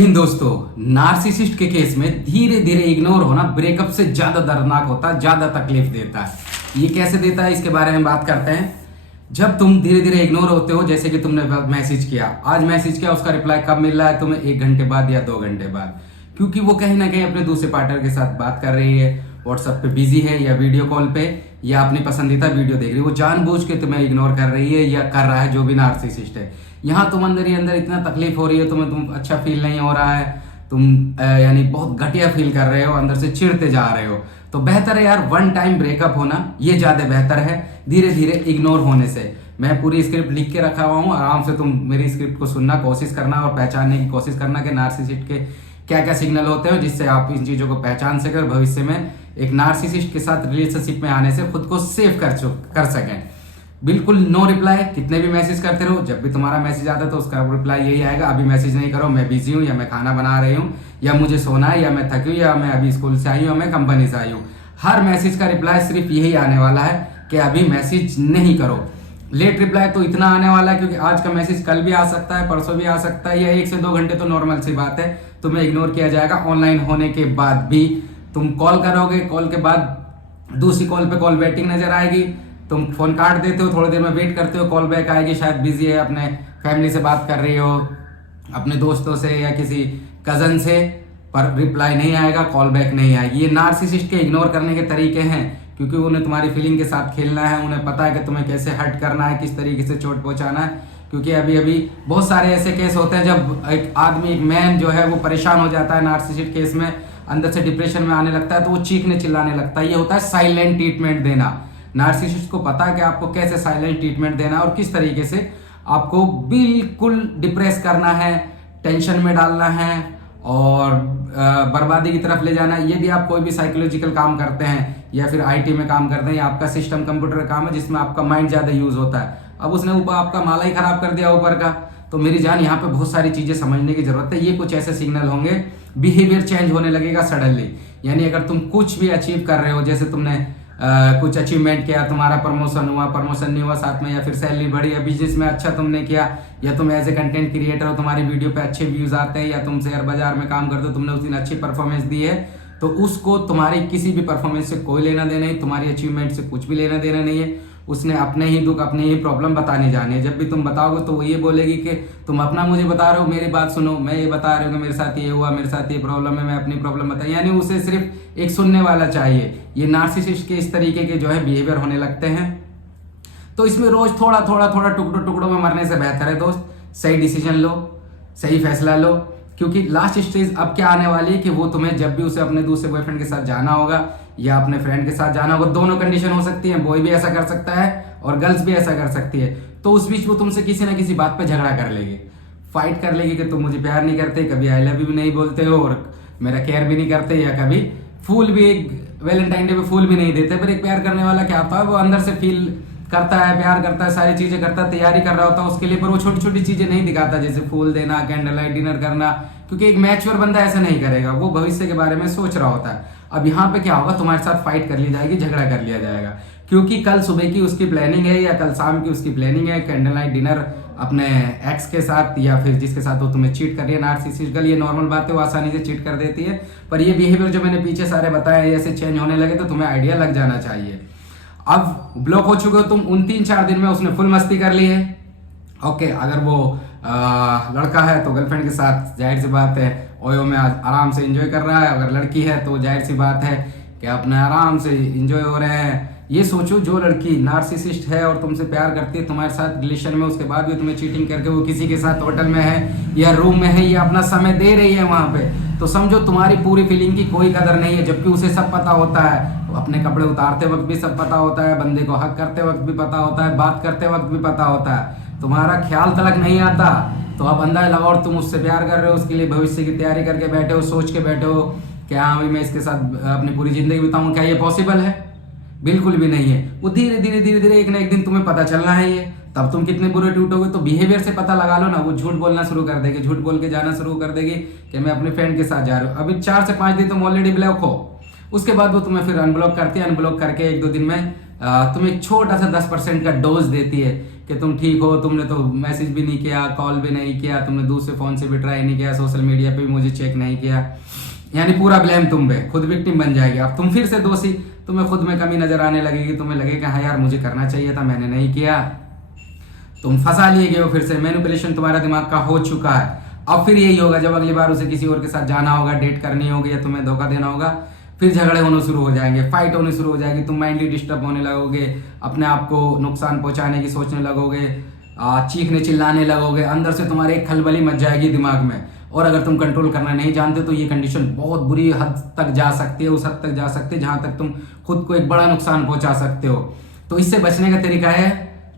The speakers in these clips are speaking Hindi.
दोस्तों, नार्सिसिस्ट के केस में धीरे धीरे इग्नोर होना ब्रेकअप से ज्यादा दर्दनाक होता है, ज्यादा तकलीफ देता है। ये कैसे देता है, इसके बारे में बात करते हैं। जब तुम धीरे धीरे इग्नोर होते हो, जैसे कि तुमने मैसेज किया, आज मैसेज किया, उसका रिप्लाई कब मिल रहा है तुम्हें? 1 घंटे बाद या 2 घंटे बाद, क्योंकि वो कहीं ना कहीं अपने दूसरे पार्टनर के साथ बात कर रही है, व्हाट्सएप पे बिजी है या वीडियो कॉल पे या अपनी पसंदीदा वीडियो देख रही है। वो जानबूझ के तुम्हें इग्नोर कर रही है या कर रहा है, जो भी नार्सिसिस्ट है। यहाँ तुम अंदर ही अंदर इतना तकलीफ हो रही है, तुम अच्छा फील नहीं हो रहा है, तुम यानी बहुत घटिया फील कर रहे हो, अंदर से चिढ़ते जा रहे हो। तो बेहतर है यार, 1 टाइम ब्रेकअप होना ये ज्यादा बेहतर है धीरे धीरे इग्नोर होने से। मैं पूरी स्क्रिप्ट लिख के रखा हुआ हूँ, आराम से तुम मेरी स्क्रिप्ट को सुनना, कोशिश करना और पहचानने की कोशिश करना कि नार्सिसिस्ट के क्या क्या सिग्नल होते हैं, जिससे आप इन चीजों को पहचान सके और भविष्य में एक नार्सिसिस्ट के साथ रिलेशनशिप में आने से खुद को सेव कर सकें। बिल्कुल नो रिप्लाई, कितने भी मैसेज करते रहो, जब भी तुम्हारा मैसेज आता है तो उसका रिप्लाई यही आएगा, अभी मैसेज नहीं करो, मैं बिजी हूँ, या मैं खाना बना रही हूँ, या मुझे सोना है, या मैं थकी हूँ, या मैं अभी स्कूल से आई हूँ, मैं कंपनी से आई हूँ। हर मैसेज का रिप्लाई सिर्फ यही आने वाला है कि अभी मैसेज नहीं करो। लेट रिप्लाई तो इतना आने वाला है क्योंकि आज का मैसेज कल भी आ सकता है, परसों भी आ सकता है, या 1 से 2 घंटे तो नॉर्मल सी बात है, तुम्हें इग्नोर किया जाएगा। ऑनलाइन होने के बाद भी तुम कॉल करोगे, कॉल के बाद दूसरी कॉल पे कॉल वेटिंग नजर आएगी, तुम फोन काट देते हो, थोड़ी देर में वेट करते हो, कॉल बैक आएगी, शायद बिजी है, अपने फैमिली से बात कर रही हो, अपने दोस्तों से या किसी कजन से, पर रिप्लाई नहीं आएगा, कॉल बैक नहीं आएगी। ये नार्सिसिस्ट के इग्नोर करने के तरीके हैं, क्योंकि उन्हें तुम्हारी फीलिंग के साथ खेलना है, उन्हें पता है कि तुम्हें कैसे हर्ट करना है, किस तरीके से चोट पहुंचाना है। क्योंकि अभी अभी बहुत सारे ऐसे केस होते हैं जब एक आदमी, एक मैन जो है वो परेशान हो जाता है नार्सिसिस्ट केस में, अंदर से डिप्रेशन में आने लगता है, तो वो चीखने चिल्लाने लगता है। ये होता है साइलेंट ट्रीटमेंट देना। नार्सिसिस्ट को पता है कि आपको कैसे साइलेंट ट्रीटमेंट देना है और किस तरीके से आपको बिल्कुल डिप्रेस करना है, टेंशन में डालना है और बर्बादी की तरफ ले जाना है। यदि आप कोई भी साइकोलॉजिकल काम करते हैं या फिर आईटी में काम करते हैं, या आपका सिस्टम कंप्यूटर काम है जिसमें आपका माइंड ज्यादा यूज होता है, अब उसने ऊपर आपका माला ही खराब कर दिया ऊपर का, तो मेरी जान यहाँ पे बहुत सारी चीजें समझने की जरूरत है। ये कुछ ऐसे सिग्नल होंगे, बिहेवियर चेंज होने लगेगा सडनली। यानी अगर तुम कुछ भी अचीव कर रहे हो, जैसे तुमने कुछ अचीवमेंट किया, तुम्हारा प्रमोशन हुआ, प्रमोशन नहीं हुआ साथ में, या फिर सैलरी बढ़ी, या बिजनेस में अच्छा तुमने किया, या तुम एज ए कंटेंट क्रिएटर हो, तुम्हारी वीडियो पे अच्छे व्यूज आते हैं, या तुम शेयर बाजार में काम करते हो, तुमने उस दिन अच्छी परफॉर्मेंस दी है, तो उसको तुम्हारी किसी भी परफॉर्मेंस से कोई लेना देना नहीं, तुम्हारी अचीवमेंट से कुछ भी लेना देना नहीं है। उसने अपने ही दुख, अपनी ही प्रॉब्लम बताने जानी है। जब भी तुम बताओगे तो वो ये बोलेगी कि तुम अपना मुझे बता रहे हो, मेरी बात सुनो, मैं ये बता रही हूँ कि मेरे साथ ये हुआ, मेरे साथ ये प्रॉब्लम है, मैं अपनी प्रॉब्लम बताई। यानी उसे सिर्फ एक सुनने वाला चाहिए। ये नार्सिसिस्ट के इस तरीके के जो है बिहेवियर होने लगते हैं। तो इसमें रोज थोड़ा थोड़ा थोड़ा टुकड़ों टुकड़ों में मरने से बेहतर है दोस्त, सही डिसीजन लो, सही फैसला लो। क्योंकि लास्ट स्टेज अब क्या आने वाली है कि वो तुम्हें जब भी उसे अपने दूसरे बॉयफ्रेंड के साथ जाना होगा या अपने फ्रेंड के साथ जाना होगा, दोनों कंडीशन हो सकती है, बॉय भी ऐसा कर सकता है और गर्ल्स भी ऐसा कर सकती है। तो उस बीच वो तुमसे किसी ना किसी बात पे झगड़ा कर लेगी, फाइट कर लेगी कि तुम मुझे प्यार नहीं करते, कभी आई लव यू भी नहीं बोलते हो और मेरा केयर भी नहीं करते, या कभी फूल भी, एक वैलेंटाइन डे पे फूल भी नहीं देते। पर एक प्यार करने वाला क्या होता है, वो अंदर से फील करता है, प्यार करता है, सारी चीजें करता है, तैयारी कर रहा होता है उसके लिए, पर वो छोटी छोटी चीजें नहीं दिखाता, जैसे फूल देना, कैंडल लाइट डिनर करना, क्योंकि एक मैच्योर बंदा ऐसा नहीं करेगा, वो भविष्य के बारे में सोच रहा होता है। अब यहाँ पे क्या होगा, तुम्हारे साथ फाइट कर ली जाएगी, झगड़ा कर लिया जाएगा, क्योंकि कल सुबह की उसकी प्लानिंग है या कल शाम की उसकी प्लानिंग है कैंडल लाइट डिनर अपने एक्स के साथ, या फिर जिसके साथ वो तुम्हें चीट कर रही है। नार्सिसिस्टिकल ये नॉर्मल बात है, वो आसानी से चीट कर देती है, पर ये बिहेवियर जो मैंने पीछे सारे बताए ऐसे चेंज होने लगे तो तुम्हें आइडिया लग जाना चाहिए। अब ब्लॉक हो चुके हो तुम, उन 3-4 दिन में उसने फुल मस्ती कर ली है। ओके, अगर वो लड़का है तो गर्लफ्रेंड के साथ जाहिर सी बात है ओयो में आराम से एंजॉय कर रहा है, अगर लड़की है तो जाहिर सी बात है कि अपने आराम से एंजॉय हो रहे हैं। ये सोचो, जो लड़की नार्सिसिस्ट है और तुमसे प्यार करती है, तुम्हारे साथ रिलेशन में, उसके बाद भी तुम्हें चीटिंग करके वो किसी के साथ होटल में है या रूम में है या अपना समय दे रही है वहां पे, तो समझो तुम्हारी पूरी फीलिंग की कोई कदर नहीं है, जबकि उसे सब पता होता है। अपने कपड़े उतारते वक्त भी सब पता होता है, बंदे को हक करते वक्त भी पता होता है, बात करते वक्त भी पता होता है, तुम्हारा ख्याल तलक नहीं आता। तो अब अंदाजा लगाओ, और तुम उससे प्यार कर रहे हो, उसके लिए भविष्य की तैयारी करके बैठे हो, सोच के बैठे हो कि हाँ भाई मैं इसके साथ अपनी पूरी जिंदगी बिताऊं। क्या ये पॉसिबल है? बिल्कुल भी नहीं है। वो धीरे धीरे एक ना एक दिन तुम्हें पता चलना है ये, तब तुम कितने बुरे टूटोगे। तो बिहेवियर से पता लगा लो ना, वो झूठ बोलना शुरू कर देगी, झूठ बोल के जाना शुरू कर देगी कि मैं अपने फ्रेंड के साथ जा रहा हूँ। अभी 4 से 5 दिन तुम ऑलरेडी ब्लॉक हो, उसके बाद वो तुम्हें फिर अनब्लॉक करती है, अनब्लॉक करके 1-2 दिन में तुम्हें एक छोटा सा 10% का डोज देती है कि तुम ठीक हो, तुमने तो मैसेज भी नहीं किया, कॉल भी नहीं किया, तुमने दूसरे फ़ोन से भी ट्राई नहीं किया, सोशल मीडिया पे भी मुझे चेक नहीं किया, यानी पूरा ब्लेम तुम पे, खुद विक्टिम बन जाएगी। अब तुम फिर से दोषी, तुम्हें खुद में कमी नजर आने लगेगी, तुम्हें लगेगा हाँ यार मुझे करना चाहिए था, मैंने नहीं किया। तुम फंसा लिए गए हो, फिर से मैनिपुलेशन तुम्हारा दिमाग का हो चुका है। अब फिर यही होगा, जब अगली बार उसे किसी और के साथ जाना होगा, डेट करनी होगी या तुम्हें धोखा देना होगा, फिर झगड़े होने शुरू हो जाएंगे, फाइट होनी शुरू हो जाएगी, तुम माइंडली डिस्टर्ब होने लगोगे, अपने आप को नुकसान पहुंचाने की सोचने लगोगे, चीखने चिल्लाने लगोगे, अंदर से तुम्हारे एक खलबली मच जाएगी दिमाग में। और अगर तुम कंट्रोल करना नहीं जानते तो ये कंडीशन बहुत बुरी हद तक जा सकती है, उस हद तक जा सकती है जहां तक तुम खुद को एक बड़ा नुकसान पहुंचा सकते हो। तो इससे बचने का तरीका है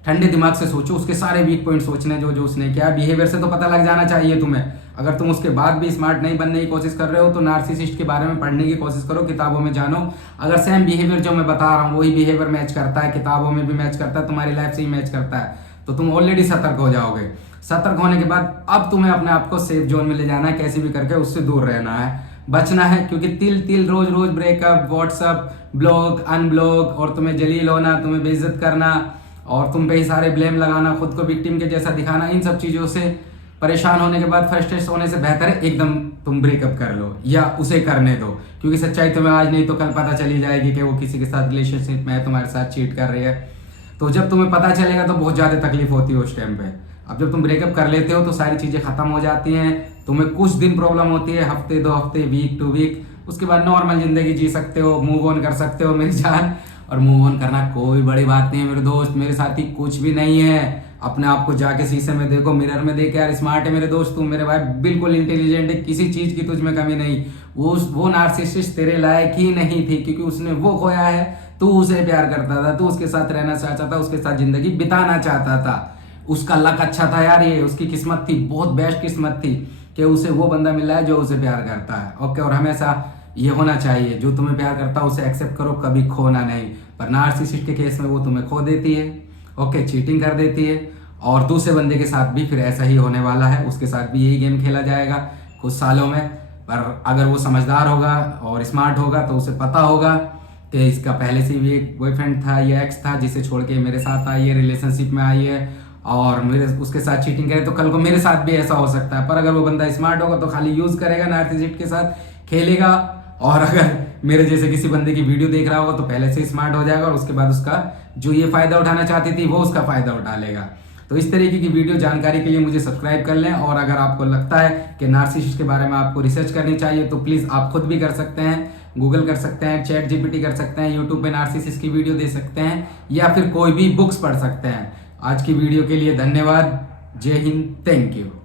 ठंडे दिमाग से सोचो, उसके सारे वीक पॉइंट सोचने जो जो उसने किया। बिहेवियर से तो पता लग जाना चाहिए तुम्हें। अगर तुम उसके बाद भी स्मार्ट नहीं बनने की कोशिश कर रहे हो तो नार्सिसिस्ट के बारे में पढ़ने की कोशिश करो, किताबों में जानो। अगर सेम बिहेवियर जो मैं बता रहा हूँ वही बिहेवियर मैच करता है, किताबों में भी मैच करता है, तुम्हारी लाइफ से ही मैच करता है, तो तुम ऑलरेडी सतर्क हो जाओगे। सतर्क होने के बाद अब तुम्हें अपने आप को सेफ जोन में ले जाना है, कैसे भी करके उससे दूर रहना है, बचना है। क्योंकि तिल तिल रोज रोज ब्रेकअप, व्हाट्सअप, ब्लॉक, अनब्लॉक, और तुम्हें जलील होना, तुम्हें बेइज्जत करना और तुम पे ही सारे ब्लेम लगाना, खुद को विक्टिम के जैसा दिखाना, इन सब चीजों से परेशान होने के बाद फ्रस्ट्रेट होने से बेहतर है एकदम तुम ब्रेकअप कर लो या उसे करने दो। क्योंकि सच्चाई तुम्हें आज नहीं तो कल पता चली जाएगी कि वो किसी के साथ रिलेशनशिप में है, तुम्हारे साथ चीट कर रही है। तो जब तुम्हें पता चलेगा तो बहुत ज्यादा तकलीफ होती है उस टाइम पे। अब जब तुम ब्रेकअप कर लेते हो तो सारी चीजें खत्म हो जाती हैं, तुम्हें कुछ दिन प्रॉब्लम होती है, हफ्ते 2 हफ्ते, वीक टू वीक, उसके बाद नॉर्मल जिंदगी जी सकते हो, मूव ऑन कर सकते हो मेरी जान। और मूव ऑन करना कोई बड़ी बात नहीं है मेरे दोस्त, मेरे साथी, कुछ भी नहीं है। अपने आप को जाके शीशे में देखो, मिरर में देख, यार स्मार्ट है मेरे दोस्त, तू मेरे भाई बिल्कुल इंटेलिजेंट है, किसी चीज की तुझ में कमी नहीं। वो नार्सिसिस्ट तेरे लायक ही नहीं थी, क्योंकि उसने वो खोया है, तू उसे प्यार करता था, तू उसके साथ रहना चाहता था, उसके साथ जिंदगी बिताना चाहता था। उसका लक अच्छा था यार, ये उसकी किस्मत थी, बहुत बेस्ट किस्मत थी कि उसे वो बंदा मिला है जो उसे प्यार करता है। ओके, और हमेशा ये होना चाहिए, जो तुम्हें प्यार करता है उसे एक्सेप्ट करो, कभी खोना नहीं। पर नार्सिसिस्ट के केस में वो तुम्हें खो देती है, ओके, चीटिंग कर देती है, और दूसरे बंदे के साथ भी फिर ऐसा ही होने वाला है, उसके साथ भी यही गेम खेला जाएगा कुछ सालों में। पर अगर वो समझदार होगा और स्मार्ट होगा तो उसे पता होगा कि इसका पहले से भी एक बॉयफ्रेंड था या एक्स था जिसे छोड़ के मेरे साथ आई है, रिलेशनशिप में आई है और मेरे उसके साथ चीटिंग करे, तो कल को मेरे साथ भी ऐसा हो सकता है। पर अगर वो बंदा स्मार्ट होगा तो खाली यूज करेगा, नार्सिसिस्ट के साथ खेलेगा, और अगर मेरे जैसे किसी बंदे की वीडियो देख रहा होगा तो पहले से स्मार्ट हो जाएगा और उसके बाद उसका जो ये फायदा उठाना चाहती थी वो उसका फायदा उठा लेगा। तो इस तरीके की वीडियो जानकारी के लिए मुझे सब्सक्राइब कर लें, और अगर आपको लगता है कि नार्सिसिस्ट के बारे में आपको रिसर्च करनी चाहिए तो प्लीज आप खुद भी कर सकते हैं, गूगल कर सकते हैं, चैट जीपीटी कर सकते हैं, यूट्यूब पे नार्सिसिस्ट की वीडियो दे सकते हैं, या फिर कोई भी बुक्स पढ़ सकते हैं। आज की वीडियो के लिए धन्यवाद। जय हिंद, थैंक यू।